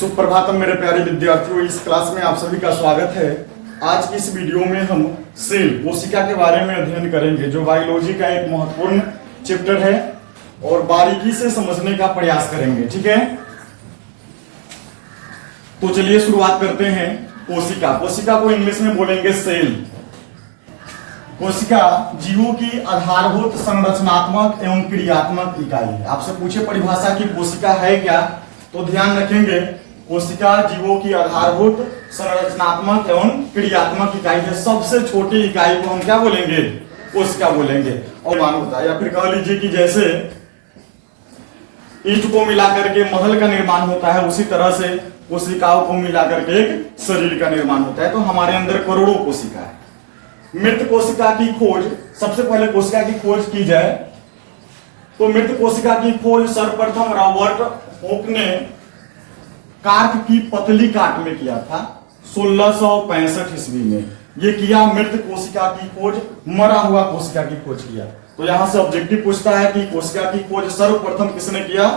सुप्रभातम मेरे प्यारे विद्यार्थियों, इस क्लास में आप सभी का स्वागत है। आज की इस वीडियो में हम सेल कोशिका के बारे में अध्ययन करेंगे, जो बायोलॉजी का एक महत्वपूर्ण चैप्टर है और बारीकी से समझने का प्रयास करेंगे। ठीक है, तो चलिए शुरुआत करते हैं। कोशिका, कोशिका को इंग्लिश में बोलेंगे सेल। कोशिका जीवों की आधारभूत संरचनात्मक एवं क्रियात्मक इकाई है। आपसे पूछे परिभाषा की कोशिका है क्या, तो ध्यान रखेंगे कोशिका जीवों की आधारभूत संरचनात्मक एवं क्रियात्मक इकाई है। सबसे छोटी इकाई को हम क्या बोलेंगे? कोशिका बोलेंगे। और मान होता है, या फिर कह लीजिए कि जैसे ईंट को मिलाकर के महल का निर्माण होता है, उसी तरह से कोशिकाओं को मिलाकर के एक शरीर का निर्माण होता है। तो हमारे अंदर करोड़ों कोशिका है। मृत कोशिका की खोज, सबसे पहले कोशिका की खोज की जाए तो मृत कोशिका की खोज सर्वप्रथम रॉबर्ट हुक ने कार्क की पतली काट में किया था 1665 ईस्वी में। ये किया मृत कोशिका की खोज, मरा हुआ कोशिका की खोज किया। तो यहां से ऑब्जेक्टिव पूछता है कि कोशिका की खोज सर्वप्रथम किसने किया,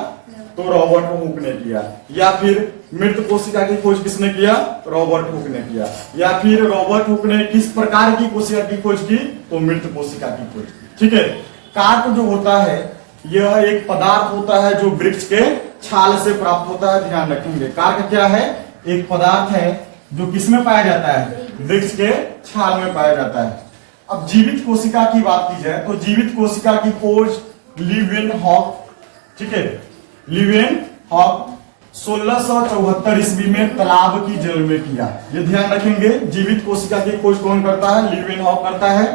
तो रॉबर्ट हुक ने किया। या फिर मृत कोशिका की खोज किसने किया, रॉबर्ट हुक ने किया। या फिर रॉबर्ट हुक ने किस प्रकार की कोशिका की खोज की, तो मृत कोशिका की खोज की। ठीक है, कार्क जो होता है यह एक पदार्थ होता है जो वृक्ष के छाल से प्राप्त होता है। ध्यान रखेंगे, कार्क क्या है? एक पदार्थ है जो किसमें पाया जाता है? वृक्ष के छाल में पाया जाता है। अब जीवित कोशिका की बात की जाए तो जीवित कोशिका की खोज लीवेनहॉक, ठीक है, लीवेनहॉक 1674 ईस्वी में तालाब की जल में किया। ये ध्यान रखेंगे, जीवित कोशिका की खोज कौन करता है? लीवेनहॉक करता है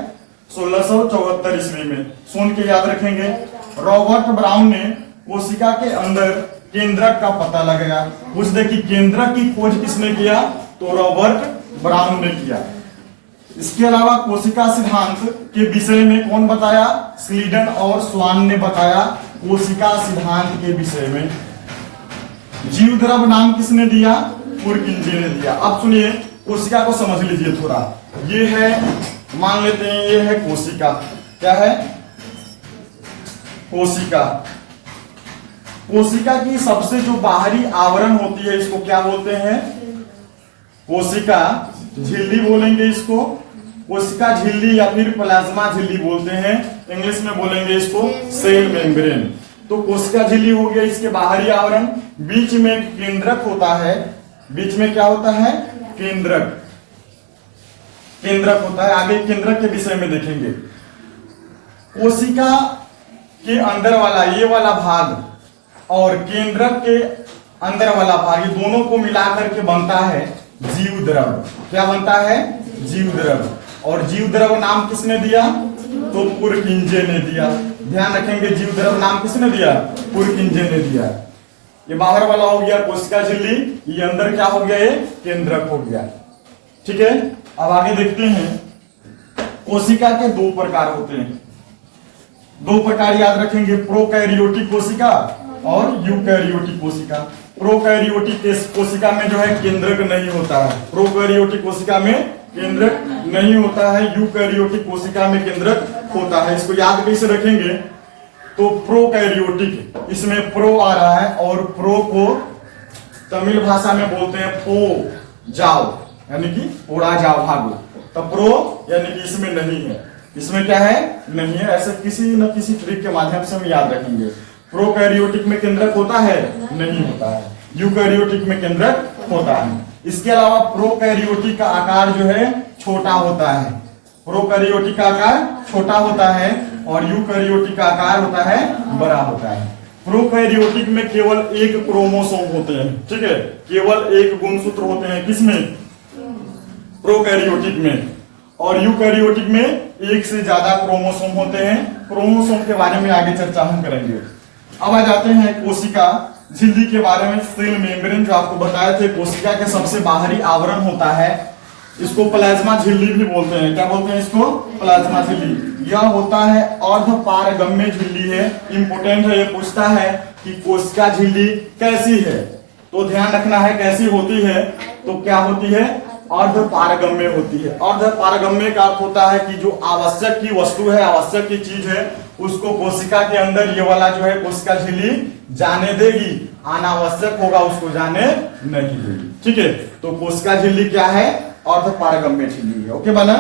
1674 ईस्वी में। सुन के याद रखेंगे। रॉबर्ट ब्राउन ने कोशिका के अंदर केंद्रक का पता लगाया। पूछ दे कि केंद्रक की खोज किसने किया, तो रॉबर्ट ब्राउन ने किया। इसके अलावा कोशिका सिद्धांत के विषय में कौन बताया? स्लीडन और स्वान ने बताया कोशिका सिद्धांत के विषय में। जीव द्रव नाम किसने दिया? पुरकिंजे ने दिया। अब सुनिए, कोशिका को समझ लीजिए थोड़ा। ये है, मान लेते हैं ये है कोशिका। क्या है? कोशिका। कोशिका की सबसे जो बाहरी आवरण होती है, इसको क्या बोलते हैं? कोशिका झिल्ली बोलेंगे इसको। कोशिका झिल्ली या फिर प्लाज्मा झिल्ली बोलते हैं। इंग्लिश में बोलेंगे इसको सेल मेम्ब्रेन। तो कोशिका झिल्ली हो गया इसके बाहरी आवरण। बीच में केंद्रक होता है। बीच में क्या होता है? केंद्रक। केंद्रक होता है। आगे केंद्रक के विषय में देखेंगे। कोशिका के अंदर वाला ये वाला भाग और केंद्रक के अंदर वाला भाग, ये दोनों को मिलाकर के बनता है जीव द्रव। क्या बनता है? जीव द्रव। और जीव द्रव नाम किसने दिया? तो पुरकिंजे ने दिया। ध्यान रखेंगे, जीव द्रव नाम किसने दिया? पुरकिंजे ने दिया। ये बाहर वाला हो गया कोशिका झिल्ली, ये अंदर क्या हो गया? ये केंद्रक हो गया। ठीक है, अब आगे देखते हैं। कोशिका के दो प्रकार होते हैं। दो प्रकार याद रखेंगे, प्रोकैरियोटिक कोशिका और यूकैरियोटिक कोशिका। प्रोकैरियोटिक कोशिका में जो है केंद्रक नहीं होता है। प्रोकैरियोटिक कोशिका में केंद्रक नहीं होता है। यूकैरियोटिक कोशिका में केंद्रक होता है। इसको याद कैसे रखेंगे? तो प्रोकैरियोटिक, इसमें प्रो आ रहा है और प्रो को तमिल भाषा में बोलते हैं पो जाओ, यानी कि पोड़ा जाओ, भागो। तो प्रो यानी कि इसमें नहीं है। इसमें क्या है? नहीं है। ऐसे किसी न किसी ट्रिक के माध्यम से हम याद रखेंगे। प्रोकैरियोटिक में केंद्रक होता है? नहीं होता है। यूकैरियोटिक में केंद्रक होता है। इसके अलावा प्रोकैरियोटिक का आकार जो है छोटा होता है। प्रोकैरियोटिक का आकार छोटा होता है और यूकैरियोटिक का आकार होता है बड़ा होता है। प्रोकैरियोटिक में केवल एक क्रोमोसोम होते हैं। ठीक है, केवल एक गुणसूत्र होते हैं। किसमें? प्रोकैरियोटिक में। और यूकैरियोटिक में एक से ज्यादा क्रोमोसोम होते हैं। क्रोमोसोम के बारे में आगे चर्चा हम करेंगे। अब आ जाते हैं कोशिका झिल्ली के बारे में। सेल मेम्ब्रेन जो आपको बताए थे, कोशिका के सबसे बाहरी आवरण होता है। इसको प्लाज्मा झिल्ली भी बोलते हैं। क्या बोलते हैं इसको? प्लाज्मा झिल्ली। यह होता है अर्धपारगम्य झिल्ली है। इंपोर्टेंट है, ये पूछता है कि कोशिका झिल्ली कैसी है, तो ध्यान रखना है कैसी होती है। तो क्या होती है? अर्धपारगम्य होती है। अर्धपारगम्य का अर्थ होता है कि जो आवश्यक की वस्तु है, आवश्यक की चीज है, उसको कोशिका के अंदर ये वाला जो है कोशिका झिल्ली जाने देगी, अनावश्यक होगा उसको जाने नहीं देगी। ठीक है, तो कोशिका झिल्ली क्या है? अर्धपारगम्य झिल्ली है। ओके बना।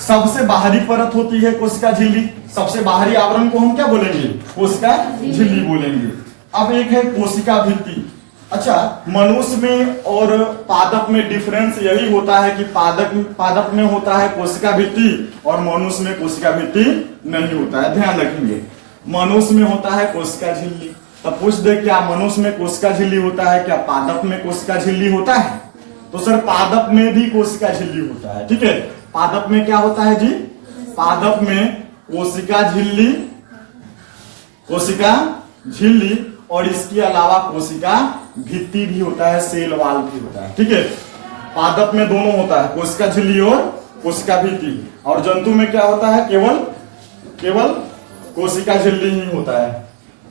सबसे बाहरी परत होती है कोशिका झिल्ली, सबसे बाहरी आवरण को हम क्या बोलेंगे? कोशिका झिल्ली बोलेंगे। अब एक है कोशिका भित्ति। अच्छा, मनुष्य में और पादप में डिफरेंस यही होता है कि पादप में होता है कोशिका भित्ति और मनुष्य में कोशिका भित्ति नहीं होता है। ध्यान रखेंगे, मनुष्य में होता है कोशिका झिल्ली। तब पूछ दे क्या मनुष्य में कोशिका झिल्ली होता है, क्या पादप में कोशिका झिल्ली होता है? तो सर पादप में भी कोशिका झिल्ली होता है। ठीक है, पादप में क्या होता है जी? पादप में कोशिका झिल्ली और इसके अलावा कोशिका भित्ति भी होता है, सेल वाल भी होता है। ठीक है, पादप में दोनों होता है, कोशिका झिल्ली और कोशिका भित्ति। और जंतु में क्या होता है? केवल कोशिका झिल्ली ही होता है।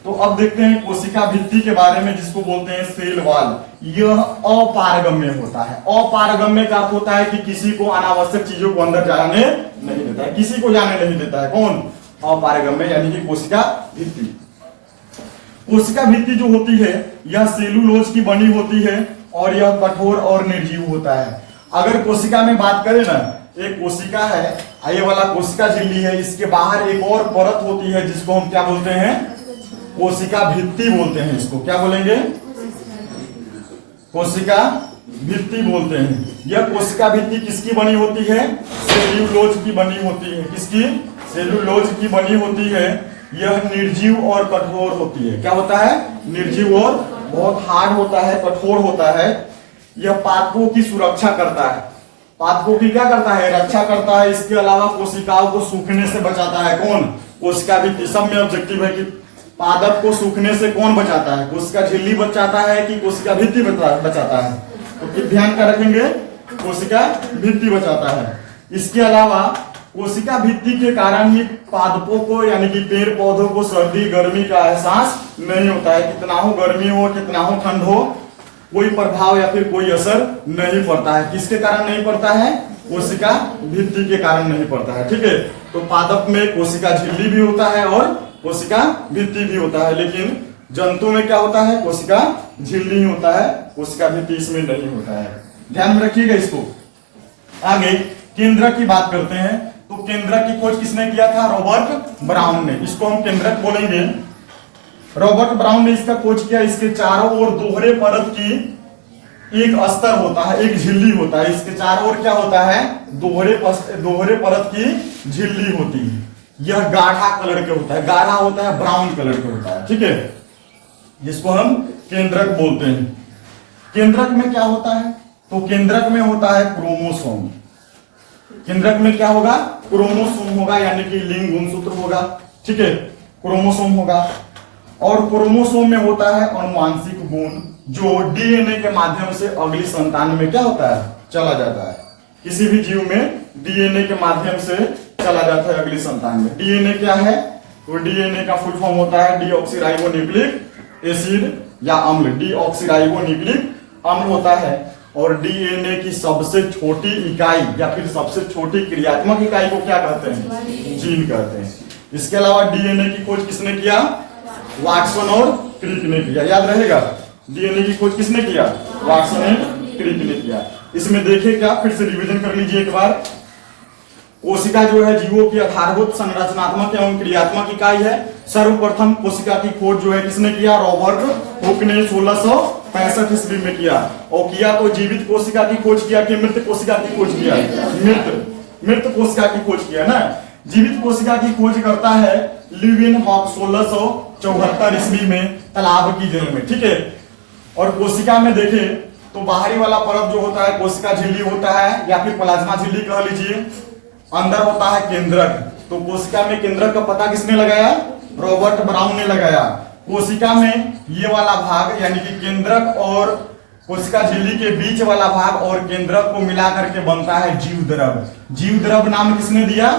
तो अब देखते हैं कोशिका भित्ति के बारे में, जिसको बोलते हैं सेल वाल। यह अपारगम्य होता है। अपारगम्य का अर्थ होता है कि किसी को अनावश्यक चीजों को अंदर जाने नहीं देता है, किसी को जाने नहीं देता है। कौन? अपारगम्य, यानी कि कोशिका भित्ति। कोशिका भित्ति जो होती है यह सेलुलोज की बनी होती है और यह कठोर और निर्जीव होता है। अगर कोशिका में बात करें ना, एक कोशिका है, ये वाला कोशिका झिल्ली है, इसके बाहर एक और परत होती है जिसको हम क्या बोलते हैं? कोशिका भित्ति बोलते हैं। इसको क्या बोलेंगे? कोशिका भित्ति बोलते हैं। यह कोशिका भित्ति किसकी बनी होती है? सेल्यूलोज की बनी होती है। किसकी? सेल्यूलोज की बनी होती है। यह निर्जीव और कठोर होती है। क्या होता है? निर्जीव और बहुत हार्ड होता है, कठोर होता है। यह पादपों की सुरक्षा करता है। पादपों की क्या करता है? रक्षा करता है। इसके अलावा कोशिकाओं को सूखने से बचाता है। कौन? कोशिका भित्ति। सब में ऑब्जेक्टिव है कि पादप को सूखने से कौन बचाता है? कोशिका झिल्ली बचाता है कि कोशिका भित्ति बचाता है? तो ध्यान का रखेंगे, कोशिका भित्ति बचाता है। इसके अलावा कोशिका भित्ति के कारण ही पादपों को, यानी कि पेड़ पौधों को सर्दी गर्मी का एहसास नहीं होता है। कितना हो गर्मी हो, कितना हो ठंड हो, कोई प्रभाव या फिर कोई असर नहीं पड़ता है। किसके कारण नहीं पड़ता है? कोशिका भित्ति के कारण नहीं पड़ता है। ठीक है, तो पादप में कोशिका झिल्ली भी होता है और कोशिका भित्ति भी होता है, लेकिन जंतु में क्या होता है? कोशिका झिल्ली ही होता है, कोशिका भित्ति इसमें नहीं होता है। ध्यान में रखिएगा इसको। आगे केंद्रक की बात करते हैं। तो केंद्रक की खोज किसने किया था? रॉबर्ट ब्राउन ने। इसको हम केंद्रक बोलेंगे। रॉबर्ट ब्राउन ने इसका खोज किया। इसके चारों ओर दोहरे परत की एक अस्तर होता है, एक झिल्ली होता है। इसके चारों ओर क्या होता है? दोहरे परत की झिल्ली होती है। यह गाढ़ा कलर के होता है, गाढ़ा होता है, ब्राउन कलर के होता है। ठीक है, जिसको हम केंद्रक बोलते हैं। केंद्रक में क्या होता है? तो केंद्रक में होता है क्रोमोसोम। केंद्रक में क्या होगा? क्रोमोसोम होगा, यानी कि लिंग गुणसूत्र होगा। ठीक है, क्रोमोसोम होगा। और क्रोमोसोम में होता है अनुवांशिक गुण, जो डीएनए के माध्यम से अगली संतान में क्या होता है? चला जाता है। किसी भी जीव में डीएनए के माध्यम से चला जाता है अगली संतान में। डीएनए क्या है? तो डीएनए का फुल फॉर्म होता है डीऑक्सीराइबोन्यूक्लिक एसिड या अम्ल। डीऑक्सीराइबोन्यूक्लिक अम्ल होता है। और डीएनए की सबसे छोटी इकाई या फिर सबसे छोटी क्रियात्मक इकाई को क्या कहते हैं? जीन कहते हैं। इसके अलावा डीएनए की खोज किसने किया? वाटसन और क्रिक ने किया। याद रहेगा, डीएनए की खोज किसने किया? वाटसन एंड क्रिक ने किया। इसमें देखिए क्या, फिर से रिवीजन कर लीजिए एक बार। कोशिका जो है जीवों की आधारभूत संरचनात्मक एवं क्रियात्मक इकाई है। सर्वप्रथम कोशिका की खोज जो है किसने किया? रॉबर्ट हुक ने 1665 ईस्वी में किया। और किया तो जीवित कोशिका की खोज किया कि मृत कोशिका की खोज किया? मृत कोशिका की खोज किया ना। जीवित कोशिका की खोज करता है ल्यूवेनहॉक 1674 ईस्वी में तालाब की जल में। ठीक है, और कोशिका में देखें तो बाहरी वाला परत जो होता है कोशिका झिल्ली होता है, या फिर प्लाज्मा झिल्ली कह लीजिए। अंदर होता है केंद्रक। तो कोशिका में केंद्रक का पता किसने लगाया? रॉबर्ट ब्राउन ने लगाया। कोशिका में ये वाला भाग, यानी कि केंद्रक और कोशिका झिल्ली के बीच वाला भाग और केंद्रक को मिला करके बनता है जीवद्रव। जीवद्रव नाम किसने दिया?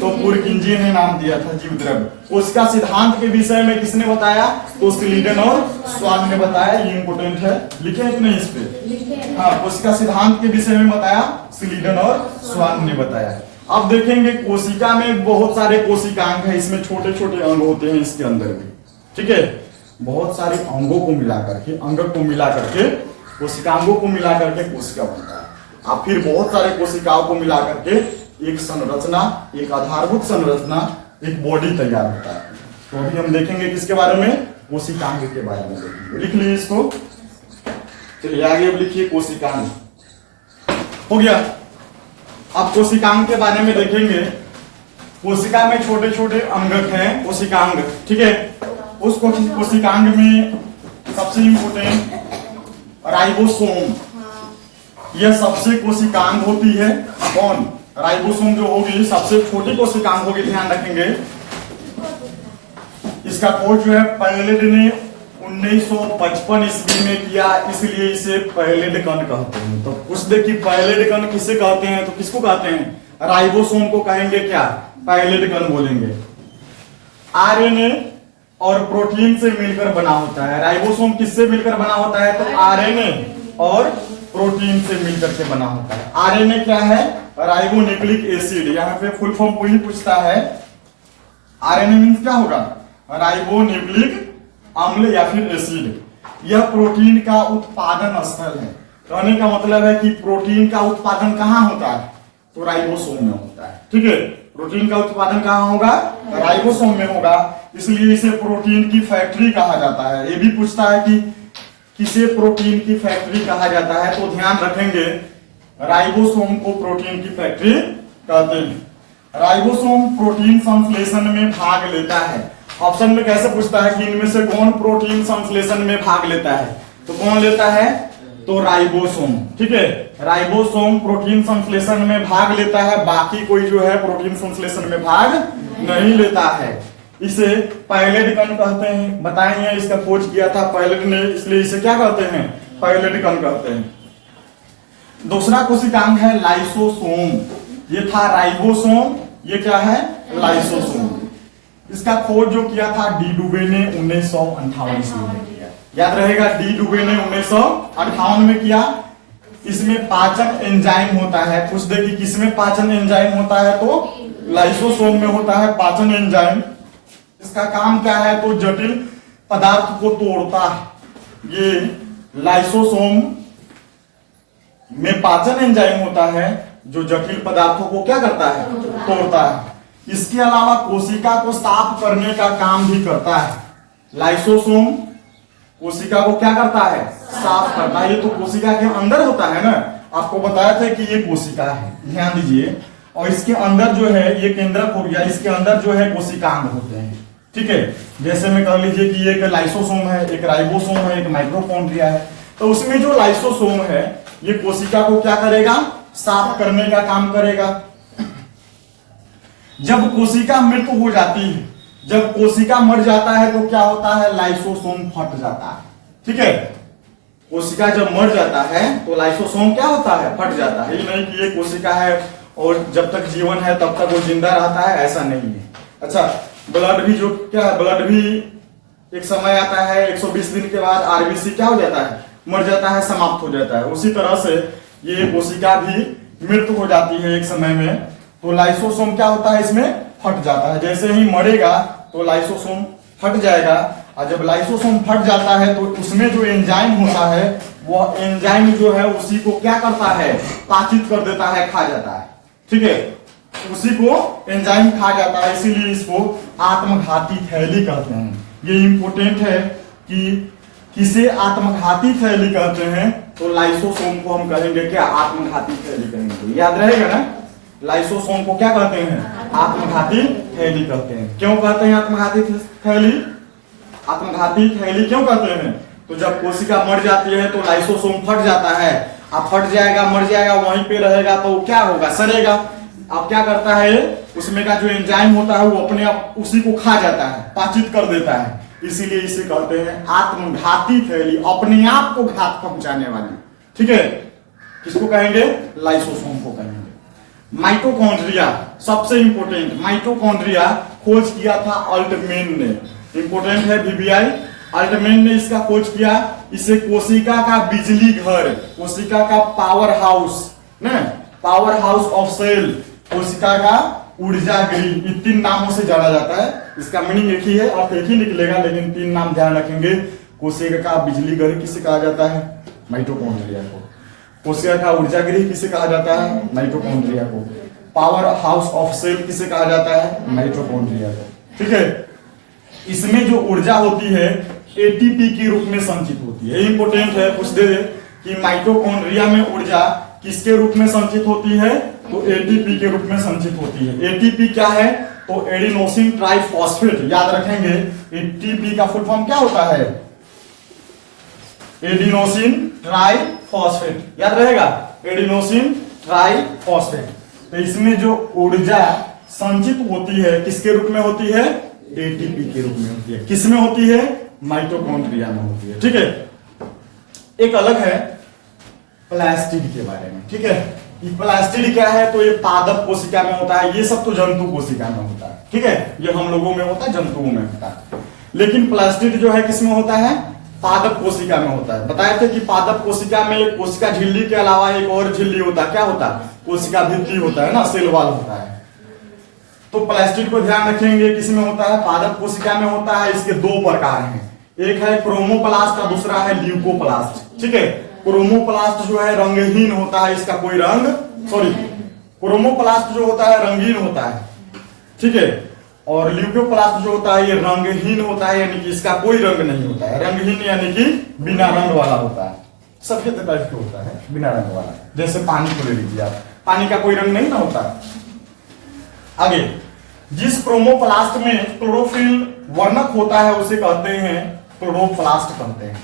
तो पुरकिंजी ने नाम दिया था जीवद्रव। कोशिका सिद्धांत के विषय में किसने बताया? तो स्लीडन और स्वान ने बताया। ये इंपोर्टेंट है, लिखे हैं कि नहीं इस पे? हाँ, कोशिका सिद्धांत के विषय में बताया स्लीडन और स्वान ने बताया। अब देखेंगे कोशिका में बहुत सारे कोशिकांग है, इसमें छोटे छोटे अंग होते हैं इसके अंदर भी, ठीक है। बहुत सारे अंगों को मिला करके, अंग को मिला करके, कोशिकांगों को मिला करके कोशिका बनता है। अब फिर बहुत सारे कोशिकाओं को मिला करके एक संरचना, एक आधारभूत संरचना, एक बॉडी तैयार होता है। तो अभी हम देखेंगे किसके बारे में, कोशिकांग के बारे में देखेंगे। लिख लीजिए इसको, चलिए आगे अब लिखिए कोशिकांग। हो गया। अब कोशिकांग के बारे में देखेंगे। कोशिका में छोटे छोटे अंगक हैं, कोशिकांग, ठीक है। उस कोशिकांग में सबसे इंपोर्टेंट राइबोसोम, यह सबसे कोशिकांग होती है। कौन? राइबोसोम जो होगी सबसे छोटी कोशिकांग होगी, ध्यान रखेंगे। इसका खोज जो है पैलेड ने 1955 ईस्वी में किया, इसलिए इसे पैलेड कण कहते हैं। तो कुछ देखिए पैलेड कण किसे कहते हैं, तो किसको कहते हैं? राइबोसोम को कहेंगे क्या? पैलेड कण बोलेंगे। आरएनए और प्रोटीन से मिलकर बना होता है। राइबोसोम किससे मिलकर बना होता है? तो आरएनए और प्रोटीन से मिलकर के बना होता है। आरएनए क्या है? Ribonucleic acid. यहाँ पे फुल फॉर्म कोई पूछता है, आरएनए मीन्स क्या होगा? राइबोन्यूक्लिक अम्ल या फिर एसिड। यह प्रोटीन का उत्पादन स्थल है। कहने का मतलब है कि प्रोटीन का उत्पादन कहाँ होता है? तो राइबोसोम में होता है, ठीक है। प्रोटीन का उत्पादन कहाँ होगा? राइबोसोम में होगा, इसलिए इसे प्रोटीन की फैक्ट्री कहा जाता है। ये भी पूछता है कि किसे प्रोटीन की फैक्ट्री कहा जाता है, तो ध्यान रखेंगे राइबोसोम को प्रोटीन की फैक्ट्री कहते हैं। राइबोसोम प्रोटीन संश्लेषण में भाग लेता है। ऑप्शन में कैसे पूछता है कि इनमें से कौन प्रोटीन संश्लेषण में भाग लेता है, तो कौन लेता है? तो राइबोसोम, ठीक है। राइबोसोम प्रोटीन संश्लेषण में भाग लेता है, बाकी कोई जो है प्रोटीन संश्लेषण में भाग नहीं लेता है। इसे पैलेड कण कहते हैं। बताएंगे, इसका खोज किया था पैलेड ने, इसलिए इसे क्या कहते हैं? पैलेड कण कहते हैं। दूसरा कोशिकांग है लाइसोसोम। ये था राइबोसोम, ये क्या है? लाइसोसोम। इसका खोज जो किया था डी डुबे ने 1958 ईस्वी में किया। याद रहेगा, डी डुबे ने 1958 में किया। इसमें पाचन एंजाइम होता है। कुछ देखिए किसमें पाचन एंजाइम होता है, तो लाइसोसोम में होता है पाचन एंजाइम। इसका काम क्या है? तो जटिल पदार्थ को तोड़ता है। ये लाइसोसोम में पाचन एंजाइम होता है जो जटिल पदार्थों को क्या करता है? तोड़ता है। इसके अलावा कोशिका को साफ करने का काम भी करता है। लाइसोसोम कोशिका को क्या करता है? साफ करता है। ये तो कोशिका के अंदर होता है ना, आपको बताया था कि ये कोशिका है, ध्यान दीजिए। और इसके अंदर जो है ये केंद्रक हो गया, इसके अंदर जो है कोशिकांग होते हैं, ठीक है। जैसे में कह लीजिए कि एक लाइसोसोम है, एक राइबोसोम है, एक माइटोकॉन्ड्रिया है। तो उसमें जो लाइसोसोम है ये कोशिका को क्या करेगा? साफ करने का काम करेगा। जब कोशिका मृत हो जाती है, जब कोशिका मर जाता है तो क्या होता है? लाइसोसोम फट जाता है, ठीक है। कोशिका जब मर जाता है तो लाइसोसोम क्या होता है? फट जाता है। ये नहीं कि ये कोशिका है और जब तक जीवन है तब तक वो जिंदा रहता है, ऐसा नहीं है। अच्छा, ब्लड भी जो क्या है, ब्लड भी एक समय आता है 120 दिन के बाद आरबीसी क्या हो जाता है? मर जाता है, समाप्त हो जाता है। उसी तरह से ये कोशिका भी मृत हो जाती है एक समय में, तो लाइसोसोम क्या होता है? इसमें फट जाता है। जैसे ही मरेगा तो लाइसोसोम फट जाएगा, और जब लाइसोसोम फट जाता है तो उसमें जो एंजाइम होता है वो एंजाइम जो है उसी को क्या करता है? पाचित कर देता है, खा जाता है, ठीक है। उसी को एंजाइम खा जाता है, इसीलिए इसको आत्मघाती थैली कहते हैं। ये इंपोर्टेंट है कि किसे आत्मघाती थैली कहते हैं, तो लाइसोसोम को हम कहेंगे क्या? आत्मघाती थैली कहेंगे। याद रहेगा ना, लाइसोसोम को क्या कहते हैं? आत्मघाती थैली कहते हैं। क्यों कहते हैं आत्मघाती थैली? आत्मघाती थैली क्यों कहते हैं? तो जब कोशिका मर जाती है तो लाइसोसोम फट जाता है, अब फट जाएगा, मर जाएगा, वहीं पे रहेगा तो क्या होगा? सड़ेगा। अब क्या करता है? उसमें का जो एंजाइम होता है वो अपने आप उसी को खा जाता है, पाचित कर देता है। इसीलिए इसे कहते हैं आत्मघाती थैली, अपने आप को घात पहुंचाने वाली, ठीक है। किसको कहेंगे? लाइसोसोम को कहेंगे। माइटोकॉन्ड्रिया सबसे इंपोर्टेंट। माइटोकॉन्ड्रिया खोज किया था अल्टमेन ने, इंपोर्टेंट है वीबीआई। अल्टमेन ने इसका खोज किया। इसे कोशिका का बिजली घर, कोशिका का पावर हाउस, ना, पावर हाउस ऑफ सेल, कोशिका का ऊर्जा गृह, ये 3 नामों से जाना जाता है। इसका मीनिंग एक ही है, अर्थ एक ही निकलेगा, लेकिन 3 नाम ध्यान रखेंगे। कोशिका का बिजली घर किसे कहा जाता है? माइटोकॉन्ड्रिया को। कोशिका का ऊर्जा गृह किसे कहा जाता है? माइटोकॉन्ड्रिया को। पावर हाउस ऑफ सेल किसे कहा जाता है? माइटोकॉन्ड्रिया को। ठीक है, इसमें जो ऊर्जा होती है एटीपी के रूप में संचित होती है। इंपोर्टेंट है, पूछ दे कि माइटोकॉन्ड्रिया में ऊर्जा किसके रूप में संचित होती है? तो एटीपी के रूप में संचित होती है। एटीपी क्या है? तो एडिनोसिन ट्राइफॉस्फेट। याद रखेंगे, एटीपी का फुल फॉर्म क्या होता है? Adenosine triphosphate. याद रहेगा, एडिनोसिन ट्राइफॉस्फेट। तो इसमें जो ऊर्जा संचित होती है किसके रूप में होती है? एटीपी के रूप में होती है। किसमें होती है? माइटोकॉन्ड्रिया में होती है। ठीक है, एक अलग है प्लास्टिड के बारे में। ठीक है, ये प्लास्टिड क्या है? तो ये पादप कोशिका में होता है। ये सब तो जंतु कोशिका में होता है। ठीक है, ये हम लोगों में होता है, जंतुओं में होता है। लेकिन प्लास्टिड जो है किसमें होता है? पादप कोशिका में होता है। बताए थे कि पादप कोशिका में कोशिका झिल्ली के अलावा एक और झिल्ली होता है। क्या होता है? कोशिका भित्ति होता है ना, सेल वॉल होता है। तो प्लास्टिड को ध्यान रखेंगे, किसमें होता है? पादप कोशिका में होता है। इसके 2 प्रकार हैं, एक है क्रोमोप्लास्ट और दूसरा है ल्यूकोप्लास्ट। ठीक है, क्रोमोप्लास्ट जो है रंगहीन होता है, इसका कोई रंग, सॉरी, क्रोमोप्लास्ट जो होता है रंगीन होता है। ठीक है, और ल्यूकोप्लास्ट जो होता है ये रंगहीन होता है, यानी कि इसका कोई रंग नहीं होता है। रंगहीन यानी कि बिना रंग वाला होता है, सफेद टाइप का होता है, बिना रंग वाला। जैसे पानी को ले लीजिए आप, पानी का कोई रंग नहीं ना होता। आगे, जिस क्रोमोप्लास्ट में क्लोरोफिल वर्णक होता है उसे कहते हैं क्लोरोप्लास्ट कहते हैं।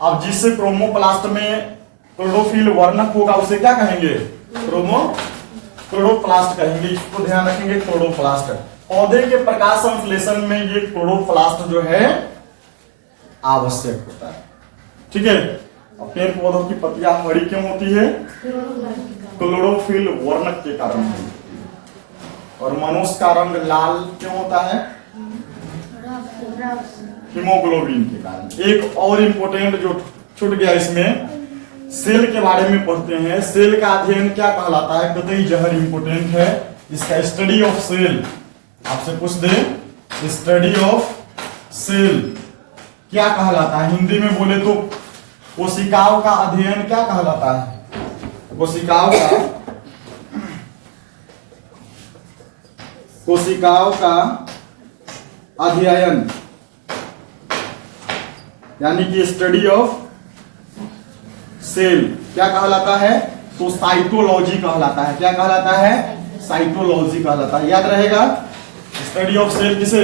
अब जिस क्रोमोप्लास्ट में क्लोरोफिल वर्णक होगा उसे क्या कहेंगे? क्लोरोप्लास्ट कहेंगे। इसको ध्यान रखेंगे, क्लोरोप्लास्ट। पौधे के प्रकाश संश्लेषण में ये क्लोरोप्लास्ट जो है आवश्यक होता है। ठीक है, और पेड़ पौधों की पत्तियां हरी क्यों होती है? क्लोरोफिल वर्णक के कारण। और मनुष्य का रंग लाल क्यों होता है? हीमोग्लोबिन के कारण। एक और इंपोर्टेंट जो छूट गया इसमें, सेल के बारे में पढ़ते हैं। सेल का अध्ययन क्या कहलाता है? कतई जहर इंपोर्टेंट है इसका। स्टडी ऑफ सेल आपसे पूछ दे, स्टडी ऑफ सेल क्या कहलाता है? हिंदी में बोले तो कोशिकाओं का अध्ययन क्या कहलाता है? कोशिकाओं का अध्ययन, यानी कि स्टडी ऑफ सेल क्या कहलाता है? तो साइटोलॉजी कहलाता है। क्या कहलाता है? साइटोलॉजी कहलाता है। याद रहेगा, स्टडी ऑफ सेल किसे?